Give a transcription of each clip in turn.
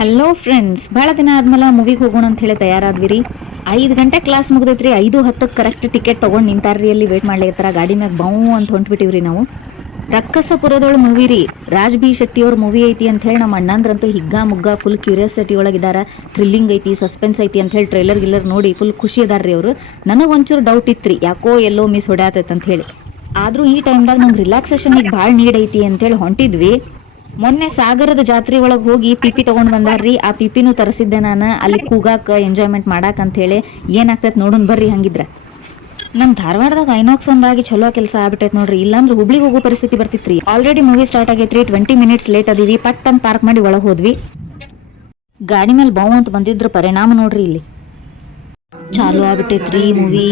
Hello friends, ಭಾಳ ದಿನ ಆದ್ಮೇಲೆ ಮೂವಿಗೆ ಹೋಗೋಣ ಅಂತ ಹೇಳಿ ತಯಾರಾದ್ವಿ ರೀ. 5 ಗಂಟೆ ಕ್ಲಾಸ್ ಮುಗಿದೈತ್ರಿ. 5:10 ಕರೆಕ್ಟ್ ಟಿಕೆಟ್ ತೊಗೊಂಡು ನಿಂತಾರ್ರಿ. ಅಲ್ಲಿ ವೇಟ್ ಮಾಡ್ಲಿಕತ್ತಾರ. ಗಾಡಿ ಮ್ಯಾಗ ಬಾವು ಅಂತ ಹೊಂಟ್ಬಿಟ್ಟಿವ್ರಿ ನಾವು. ರಕ್ಕಸಪುರದೊಳ ಮೂವಿ ರೀ. ರಾಜ್ ಬಿ ಶೆಟ್ಟಿ ಅವ್ರ ಮೂವಿ ಐತಿ ಅಂತ ಹೇಳಿ ನಮ್ಮ ಅಣ್ಣಂದ್ರಂತೂ ಹಿಗ್ಗ ಮುಗ್ಗ ಫುಲ್ ಕ್ಯೂರಿಯಾಸಿಟಿ ಒಳಗಿದಾರ. ಥ್ರಿಲ್ಲಿಂಗ್ ಐತಿ, ಸಸ್ಪೆನ್ಸ್ ಐತಿ ಅಂತ ಹೇಳಿ ಟ್ರೈಲರ್ ಗಿಲ್ಲರ್ ನೋಡಿ ಫುಲ್ ಖುಷಿ ಅದಾರ್ರಿ ಅವರು. ನನಗೆ ಒಂಚೂರು ಡೌಟ್ ಇತ್ರಿ, ಯಾಕೋ ಎಲ್ಲೋ ಮಿಸ್ ಹೊಡ್ಯಾತೈತೆ ಅಂತ ಹೇಳಿ. ಆದ್ರೂ ಈ ಟೈಮ್ದಾಗ ನಂಗೆ ರಿಲ್ಯಾಕ್ಸೇಷನ್ಗೆ ಭಾಳ ನೀಡ್ ಐತಿ ಅಂತೇಳಿ ಹೊಂಟಿದ್ವಿ. ಮೊನ್ನೆ ಸಾಗರದ ಜಾತ್ರೆ ಒಳಗೆ ಹೋಗಿ ಪಿಪಿ ತಗೊಂಡ್ ಬಂದಾರ್ರಿ. ಆ ಪಿಪಿನೂ ತರಿಸಿದ್ದೆ ನಾನು, ಅಲ್ಲಿ ಕೂಗಾಕ ಎಂಜಾಯ್ಮೆಂಟ್ ಮಾಡಾಕ ಅಂತ ಹೇಳಿ. ಏನಾಗ್ತೈತೆ ನೋಡೋಣ ಬರ್ರಿ. ಹಂಗಿದ್ರೆ ನಮ್ಮ ಧಾರವಾಡದಾಗ ಐನಾಕ್ಸ್ ಒಂದಾಗಿ ಚಲೋ ಕೆಲಸ ಆಗ್ಬಿಟ್ಟೈತೆ ನೋಡ್ರಿ. ಇಲ್ಲಾಂದ್ರೆ ಹುಬ್ಳಿಗೆ ಹೋಗೋ ಪರಿಸ್ಥಿತಿ ಬರ್ತಿತ್ರಿ. ಆಲ್ರೆಡಿ ಮೂವಿ ಸ್ಟಾರ್ಟ್ ಆಗೈತ್ರಿ. 20 ಮಿನಿಟ್ಸ್ ಲೇಟ್ ಅದೀವಿ. ಪಟ್ ಅಂತ ಪಾರ್ಕ್ ಮಾಡಿ ಒಳಗೆ ಹೋದ್ವಿ. ಗಾಡಿ ಮೇಲೆ ಬಾವು ಅಂತ ಬಂದಿದ್ರ ಪರಿಣಾಮ ನೋಡ್ರಿ, ಇಲ್ಲಿ ಚಾಲು ಆಗ್ಬಿಟ್ಟೈತ್ರಿ ಮೂವಿ.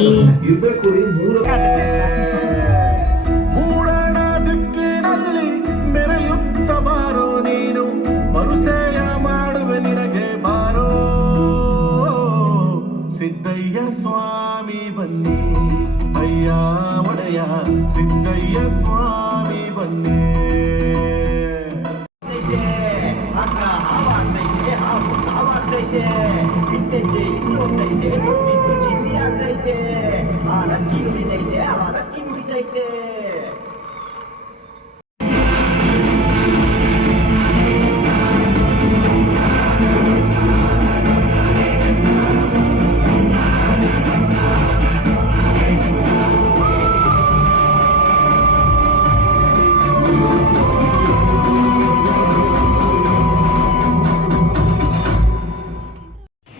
ಸಿದ್ದಯ್ಯ ಸ್ವಾಮಿ ಬನ್ನಿ ಅಯ್ಯ ಒಡೆಯ, ಸಿದ್ದಯ್ಯ ಸ್ವಾಮಿ ಬನ್ನಿ. ಅಕ್ಕ ಹಾವಾಗ್ತೈತೆ, ಹಾವು ಸಾವಾಗ್ತೈತೆ, ಬಿಟ್ಟೆಜ್ಜೆ ಇನ್ನೊಂದೈತೆ, ದೊಡ್ಡಿದ್ದು ಚಿನ್ನಿ ಆಗ್ತೈತೆ, ಆ ಲಕ್ಕಿ ನುಡಿದೈತೆ, ಆ ಲಕ್ಕಿ ನುಡಿದೈತೆ.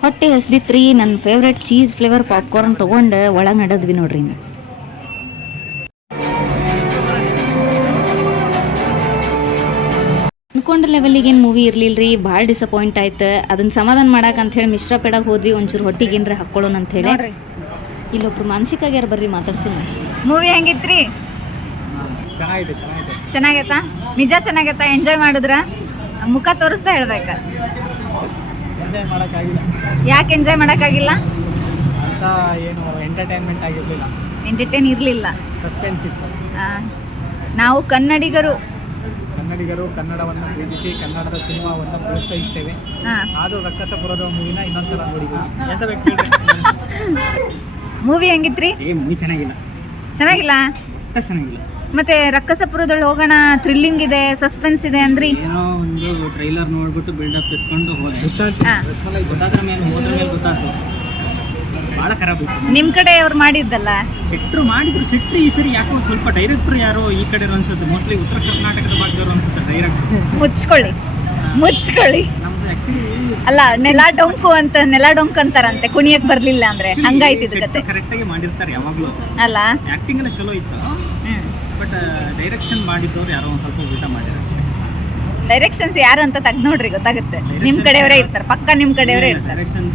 ಹೊಟ್ಟೆ ಹಸ್ದಿತ್ರಿ. ನನ್ನ ಫೇವ್ರೆಟ್ ಚೀಸ್ ಫ್ಲೇವರ್ ಪಾಪ್ಕಾರ್ನ್ ತೊಗೊಂಡು ಒಳಗೆ ನಡೆದ್ವಿ ನೋಡ್ರಿ. ಅನ್ಕೊಂಡ ಲೆವೆಲಿಗೇನು ಮೂವಿ ಇರ್ಲಿಲ್ರಿ. ಭಾಳ ಡಿಸಪಾಯಿಂಟ್ ಆಯ್ತು. ಅದನ್ನ ಸಮಾಧಾನ ಮಾಡಾಕ ಅಂತ ಹೇಳಿ ಮಿಶ್ರ ಪೆಡಾಗ ಹೋದ್ವಿ. ಒಂಚೂರು ಹೊಟ್ಟಿಗೆ ಏನ್ರ ಹಾಕೊಳ್ಳೋಣ ಅಂತ ಹೇಳಿ. ಇಲ್ಲೊಬ್ರು ಮಾನಸಿಕ ಆಗ್ಯಾರ, ಬರ್ರಿ ಮಾತಾಡ್ಸೋಣ. ಮೂವಿ ಹೆಂಗಿತ್ರಿ? ಚೆನ್ನಾಗೈತಾ? ನಿಜ ಚೆನ್ನಾಗೈತಾ? ಎಂಜಾಯ್ ಮಾಡಿದ್ರ? ಮುಖ ತೋರಿಸ್ತಾ ಹೇಳ್ಬೇಕ. ಯಾಕೆ ಎಂಜಾಯ್ ಮಾಡೋಕ್ಕಾಗಿಲ್ಲ? ಎಂಟರ್ಟೈನ್ ಇರಲಿಲ್ಲ, ಸಸ್ಪೆನ್ಸ್ ಇತ್ತು. ನಾವು ಕನ್ನಡಿಗರು ಕನ್ನಡವನ್ನು ಪ್ರೀತಿಸಿ ಕನ್ನಡದ ಸಿನಿಮಾವನ್ನು ಪ್ರೋತ್ಸಾಹಿಸ್ತೇವೆ. ಆದರೂ ರಕ್ಕಸಪುರದ ಮೂವಿನ ಇನ್ನೊಂದ್ಸಲ ನೋಡಿದ್ದೀವಿ. ಎಂತ ಬೇಕು ಮೂವಿ ಹೆಂಗಿತ್ರಿ? ಮೂವಿ ಚೆನ್ನಾಗಿಲ್ಲ. ಚೆನ್ನಾಗಿಲ್ಲ? ಚೆನ್ನಾಗಿಲ್ಲ. ಮತ್ತೆ ರಕ್ಕಸಪುರದಲ್ಲಿ ಹೋಗೋಣ, ಥ್ರಿಲ್ಲಿಂಗ್ ಇದೆ, ಸಸ್ಪೆನ್ಸ್ ಇದೆ ಅಂದ್ರಿ. ಏನೋ ಒಂದು ಟ್ರೈಲರ್ ನೋಡ್ಬಿಟ್ಟು ಬಿಲ್ಡಪ್ ಇಟ್ಕೊಂಡು ಹೋದ್ರೆ ಗೊತ್ತಾದ್ರ ಮೇಲೆ ಹೋದ್ರ ಮೇಲೆ ಗೊತ್ತಾಯ್ತು. ಭಾಳ ಖರಾಬ್ ಇತ್ತು. ನಿಮ್ಮ ಕಡೆ ಅವ್ರು ಮಾಡಿದ್ದಲ್ಲ, ಶೆಟ್ರು ಮಾಡಿದ್ರು. ಶೆಟ್ರು ಈ ಸರಿ ಯಾಕೋ ಸ್ವಲ್ಪ ಡೈರೆಕ್ಟ್ರು ಯಾರೋ ಈ ಕಡೆ ಅನ್ಸುತ್ತೆ. ಮೋಸ್ಟ್ಲಿ ಉತ್ತರ ಕರ್ನಾಟಕದ ಭಾಗದವರು ಅನ್ಸುತ್ತೆ ಡೈರೆಕ್ಟ್. ಮುಚ್ಕೊಳ್ಳಿ. ನಮ್ದು ಆಕ್ಚುಲಿ ಅಲ್ಲ, ನೆಲ ಡೊಂಕ್ ಅಂತಾರಂತೆ, ಕುಣಿಯಕ್ ಬರ್ಲಿಲ್ಲ ಅಂದ್ರೆ. ಹಂಗಾಯ್ತಿದ್ ಕತೆ. ಕರೆಕ್ಟ್ ಆಗಿ ಮಾಡಿರ್ತಾರೆ ಯಾವಾಗ್ಲೂ. ಅಲ್ಲ, ಆಕ್ಟಿಂಗ್ ಎಲ್ಲ ಚಲೋ ಇತ್ತು. ಬಟ್ ಡೈರೆಕ್ಷನ್ ಮಾಡಿದ್ದವ್ರು ಯಾರೋ ಒಂದ್ ಸ್ವಲ್ಪ ಊಟ ಮಾಡಿದ್ರು ಅಷ್ಟೇ. ಡೈರೆಕ್ಷನ್ಸ್ ಯಾರು ಅಂತ ತೆಗ್ದು ನೋಡ್ರಿ, ಗೊತ್ತಾಗುತ್ತೆ. ನಿಮ್ ಕಡೆಯವರೇ ಇರ್ತಾರೆ, ಪಕ್ಕ ನಿಮ್ ಕಡೆಯವರೇ ಇರ್ತಾರೆ. ಡೈರೆಕ್ಷನ್ಸ್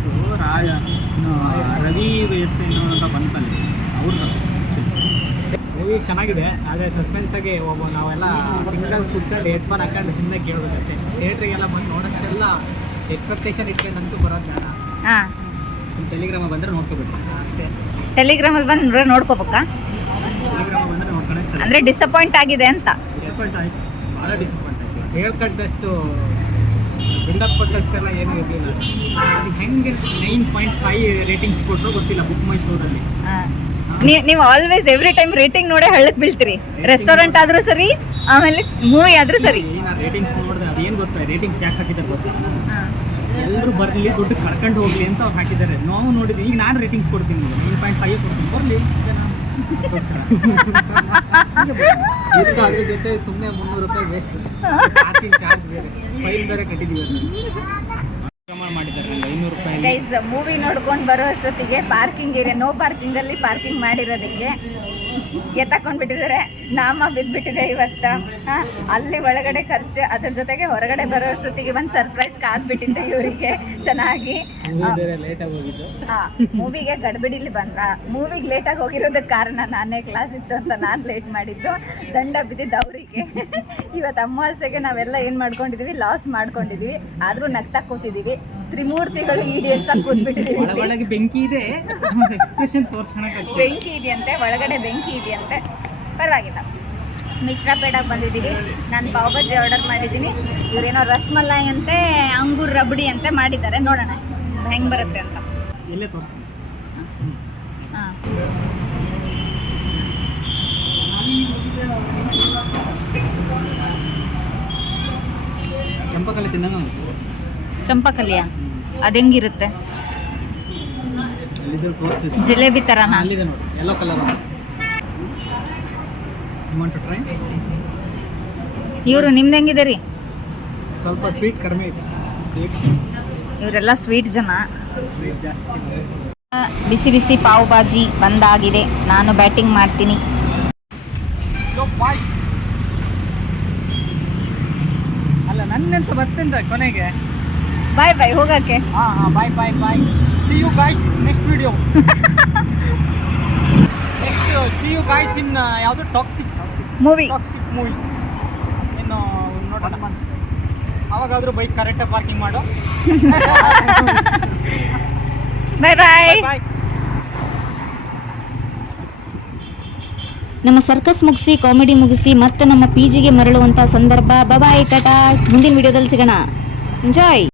ರವಿ ಅಂತ ಬಂತಲ್ಲಿ ಅವ್ರದ್ದು ಮೂವಿ ಚೆನ್ನಾಗಿದೆ. ಆದರೆ ಸಸ್ಪೆನ್ಸ್ ಆಗಿ ನಾವೆಲ್ಲ ಸಿಂಗಲ್ಸ್ ಕುತ್ಕೊಂಡು ಹೆಡ್ಫೋನ್ ಹಾಕೊಂಡು ಸುಮ್ಮನೆ ಕೇಳಬೇಕು ಅಷ್ಟೇ. ಥಿಯೇಟ್ರಿಗೆಲ್ಲ ಬಂದು ನೋಡೋಷ್ಟೆಲ್ಲ ಎಕ್ಸ್ಪೆಕ್ಟೇಷನ್ ಇಟ್ಕೊಂಡಂತೂ ಬರೋದು ಬೇಡ. ಟೆಲಿಗ್ರಾಮ ಬಂದರೆ ನೋಡ್ಕೋಬೇಕು ಅಷ್ಟೇ. ಟೆಲಿಗ್ರಾಮಲ್ಲಿ ಬಂದು ನೋಡ್ಕೋಬೇಕಾ? ಟೆಲಿಗ್ರಾಮ ಬಂದರೆ ನೋಡ್ಕೊಂಡೆ ಅಂದ್ರೆ ಡಿಸಪಾಯಿಂಟ್ ಆಗಿದೆ ಅಂತ. ಡಿಸಪಾಯಿಂಟ್ ಆಯ್ತು, ಭಾಳ ಡಿಸಪಾಯಿಂಟ್ ಆಯಿತು. ಹೇಳ್ಕೊಂಡಷ್ಟು ಬಿಲ್ಡಪ್ ಕೊಟ್ಟಷ್ಟೆಲ್ಲ ಏನೂ ಇರಲಿಲ್ಲ. ಅದಕ್ಕೆ ಹೆಂಗೆ 9.5 ರೇಟಿಂಗ್ಸ್ ಕೊಟ್ಟರು ಗೊತ್ತಿಲ್ಲ ಬುಕ್ ಮೈ ಶೋದಲ್ಲಿ. ನೀವು ಆಲ್ವೇಸ್ ಎವ್ರಿ ಟೈಮ್ ರೇಟಿಂಗ್ ನೋಡೇ ಹಳ್ಳಕ್ ಬೀಳ್ತೀರಿ. ರೆಸ್ಟೋರೆಂಟ್ ಆದ್ರೂ ಸರಿ, ಆಮೇಲೆ ಮೂವಿ ಆದ್ರೂ ಸರಿ. ನಾನು ರೇಟಿಂಗ್ಸ್ ನೋಡಿದೆ, ಅದೇನು ಗೊತ್ತಾ, ರೇಟಿಂಗ್ಸ್ ಯಾಕೆ ಹಾಕಿದ್ದಾರೆ ಗೊತ್ತಾ? ಎಲ್ಲರೂ ಬರಲಿ, ದುಡ್ಡು ಕರ್ಕೊಂಡು ಹೋಗ್ಲಿ ಅಂತ ಅವ್ರು ಹಾಕಿದ್ದಾರೆ. ನಾವು ನೋಡಿದ್ವಿ. ಈಗ ನಾನು ರೇಟಿಂಗ್ಸ್ ಕೊಡ್ತೀನಿ, 9.5 ಕೊಡ್ತೀನಿ, ಬರಲಿ. ಅದ್ರ ಜೊತೆ ಸುಮ್ಮನೆ 300 ರೂಪಾಯಿ ವೇಸ್ಟ್. ಪಾರ್ಕಿಂಗ್ ಚಾರ್ಜ್ ಬೇರೆ, ಫೈಲ್ ಬೇರೆ ಕಟ್ಟಿದ್ದೀವಿ. ಮಾಡಿದ್ದಾರೆ 500 ರೂಪಾಯಿ. ಗೈಸ್, ಮೂವಿ ನೋಡ್ಕೊಂಡು ಬರೋ ಅಷ್ಟೊತ್ತಿಗೆ ಪಾರ್ಕಿಂಗ್ ಏರಿಯಾ, ನೋ ಪಾರ್ಕಿಂಗ್ ಅಲ್ಲಿ ಪಾರ್ಕಿಂಗ್ ಮಾಡಿರೋದಕ್ಕೆ ಎತ್ತಾಕೊಂಡ್ಬಿಟ್ಟಿದ್ದಾರೆ. ನಾಮ ಬಿದ್ದುಬಿಟ್ಟಿದೆ ಇವತ್ತು. ಅಲ್ಲಿ ಒಳಗಡೆ ಖರ್ಚು, ಅದ್ರ ಜೊತೆಗೆ ಹೊರಗಡೆ ಬರೋ ಅಷ್ಟೊತ್ತಿಗೆ ಒಂದು ಸರ್ಪ್ರೈಸ್ ಕಾದ್ಬಿಟ್ಟಿತ್ತು ಇವರಿಗೆ ಚೆನ್ನಾಗಿ. ಮೂವಿಗೆ ಗಡ್ಬಿಡಿಲಿ ಬಂದ್ರ. ಮೂವಿಗೆ ಲೇಟಾಗಿ ಹೋಗಿರೋದಕ್ಕೆ ಕಾರಣ ನಾನೇ, ಕ್ಲಾಸ್ ಇತ್ತು ಅಂತ ನಾನು ಲೇಟ್ ಮಾಡಿದ್ದು. ದಂಡ ಬಿದ್ದಿದ್ದು ಅವರಿಗೆ. ಇವತ್ತು ಅಮಾವಾಸ್ಯೆಗೆ ನಾವೆಲ್ಲ ಏನು ಮಾಡ್ಕೊಂಡಿದೀವಿ, ಲಾಸ್ ಮಾಡ್ಕೊಂಡಿದೀವಿ. ಆದರೂ ನಗ್ತಾ ಕೂತಿದ್ದೀವಿ. ತ್ರಿಮೂರ್ತಿಗಳು ಈಡೇರ್ಸಕ್ಕೆ ಕೂತ್ಬಿಟ್ಟಿದ್ದೀವಿ. ಬೆಂಕಿ ಇದೆ, ಎಕ್ಸ್ಪ್ರೆಷನ್ ತೋರಿಸ್ಕೊಳಕ್ಕೆ ಬೆಂಕಿ ಇದೆಯಂತೆ, ಒಳಗಡೆ ಬೆಂಕಿ ಇದೆಯಂತೆ. ಪರವಾಗಿಲ್ಲ. ಮಿಶ್ರಾ ಪೇಡಾಗೆ ಬಂದಿದ್ದೀವಿ. ನಾನು ಪಾವ್ ಭಾಜಿ ಆರ್ಡರ್ ಮಾಡಿದ್ದೀನಿ. ಇವರೇನೋ ರಸ್ಮಲಾಯಿ ಅಂತೆ ಅಂಗೂರ್ ರಬಡಿ ಅಂತೆ ಮಾಡಿದ್ದಾರೆ. ನೋಡೋಣ ಹೆಂಗೆ ಬರುತ್ತೆ ಅಂತ. ಎಲ್ಲೇ ತೋರಿಸ್ತೀನಿ. ಹಾಂ, ಚಂಪಕಲ್ಲಿ ತಿನ್ನೋಣ. ಚಂಪಕಲಿಯ ಅದು ಹೆಂಗಿರುತ್ತೆ? ಅಲ್ಲಿದ್ದು ತೋರಿಸ್ತಿದ್ದೆ. ಜಿಲೇಬಿ ಥರನಾ? ಅಲ್ಲಿದೆ ನೋಡಿ, yellow colour. You want to try? ಇವರು ನಿಮ್ದು ಹೆಂಗಿದೆ ರೀ? ಸ್ವಲ್ಪ ಸ್ವೀಟ್ ಕಡಿಮೆ ಇದೆ. ಸ್ವೀಟ್ ಇವರೆಲ್ಲ ಸ್ವೀಟ್ ಜನ. ಸ್ವೀಟ್ ಜಾಸ್ತಿ. ಬಿಸಿ ಬಿಸಿ ಪಾವ್ ಭಾಜಿ ಬಂದಾಗಿದೆ. ನಾನು ಬ್ಯಾಟಿಂಗ್ ಮಾಡ್ತೀನಿ. ಅಲ್ಲ ನನ್ನಂತ ಬರ್ತಂತ ಕೊನೆಗೆ. ಬಾಯ್ ಬಾಯ್ ಹೋಗಕ್ಕೆ. ಹಾಂ bye bye bye. See you guys next video. Next see you guys in ಯಾವುದು ಟಾಕ್ಸಿಕ್ ಮೂವಿ. ಮೂವಿ ಇನ್ನು ನೋಡೋಣ. ಅವಾಗಾದರೂ ಬೈಕ್ ಕರೆಕ್ಟಾಗಿ ಪಾರ್ಕಿಂಗ್ ಮಾಡು. ಬಾಯ್ ಬಾಯ್. ಬಾಯ್. ನಮ್ಮ ಸರ್ಕಸ್ ಮುಗಿಸಿ ಕಾಮಿಡಿ ಮುಗಿಸಿ ಮತ್ತೆ ನಮ್ಮ PGಗೆ ಮರಳುವಂಥ ಸಂದರ್ಭ. ಬಾಯ್ ಟಾಟಾ. ಮುಂದಿನ ವಿಡಿಯೋದಲ್ಲಿ ಸಿಗೋಣ. ಎಂಜಾಯ್.